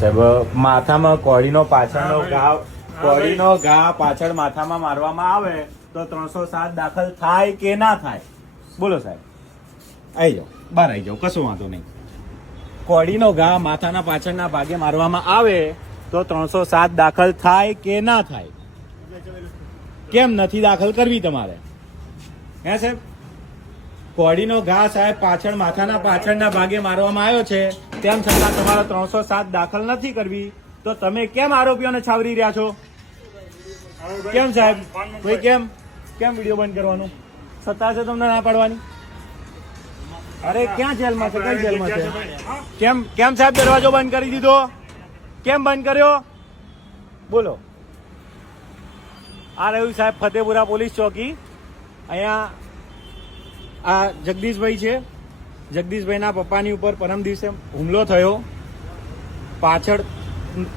સાહેબ માથામાં કોળીનો પાછળનો ઘા પાછળ માથામાં મારવામાં આવે તો 307 દાખલ થાય કે ના થાય? બોલો સાહેબ, આવી જાઓ, બહાર આવી જાઓ, કશું વાંધો નહીં. કોળીનો ઘા માથાના પાછળના ભાગે મારવામાં આવે તો 307 દાખલ થાય કે ના થાય? કેમ નથી દાખલ કરવી તમારે? હે સાહેબ, કોળીનો ઘા સાહેબ પાછળ માથાના પાછળના ભાગે મારવામાં આવ્યો છે, તેમ છતાં તમારે 307 દાખલ નથી કરવી, તો તમે કેમ આરોપીઓને છાવરી રહ્યા છો? કેમ સાહેબ, કોઈ કેમ વિડીયો બંધ કરવાનું? સત્તા છે તમને ના પાડવાની? અરે ક્યાં જેલમાં છે? કઈ જેલમાં છે? કેમ સાહેબ દરવાજો બંધ કરી દીધો? કેમ બંધ કર્યો? બોલો. આ રહ્યું સાહેબ ફતેપુરા પોલીસ ચોકી. અહીંયા આ જગદીશભાઈ છે. જગદીશભાઈના પપ્પાની ઉપર પરમ દિવસે હુમલો થયો. પાછળ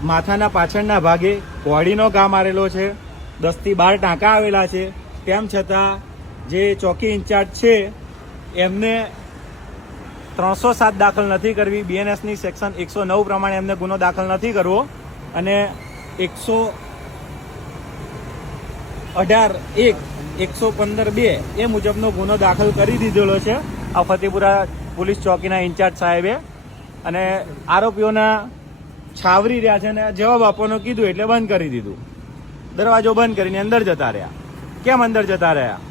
માથાના પાછળના ભાગે કોળીનો ઘા મારેલો છે. 10 થી 12 ટાંકા આવેલા છે. તેમ છતાં જે ચોકી ઇન્ચાર્જ છે એમને 307 દાખલ નથી કરવી. BNSની સેક્શન 109 પ્રમાણે એમને ગુનો દાખલ નથી કરવો અને 118(1) 115(2) એ મુજબનો ગુનો દાખલ કરી દીધેલો છે આ ફતેપુરા પોલીસ ચોકીના ઇન્ચાર્જ સાહેબે. અને આરોપીઓના છાવરી રહ્યા છે અને જવાબ આપવાનું કીધું એટલે બંધ કરી દીધું. દરવાજો બંધ કરીને અંદર જતા રહ્યા. કેમ અંદર જતા રહ્યા?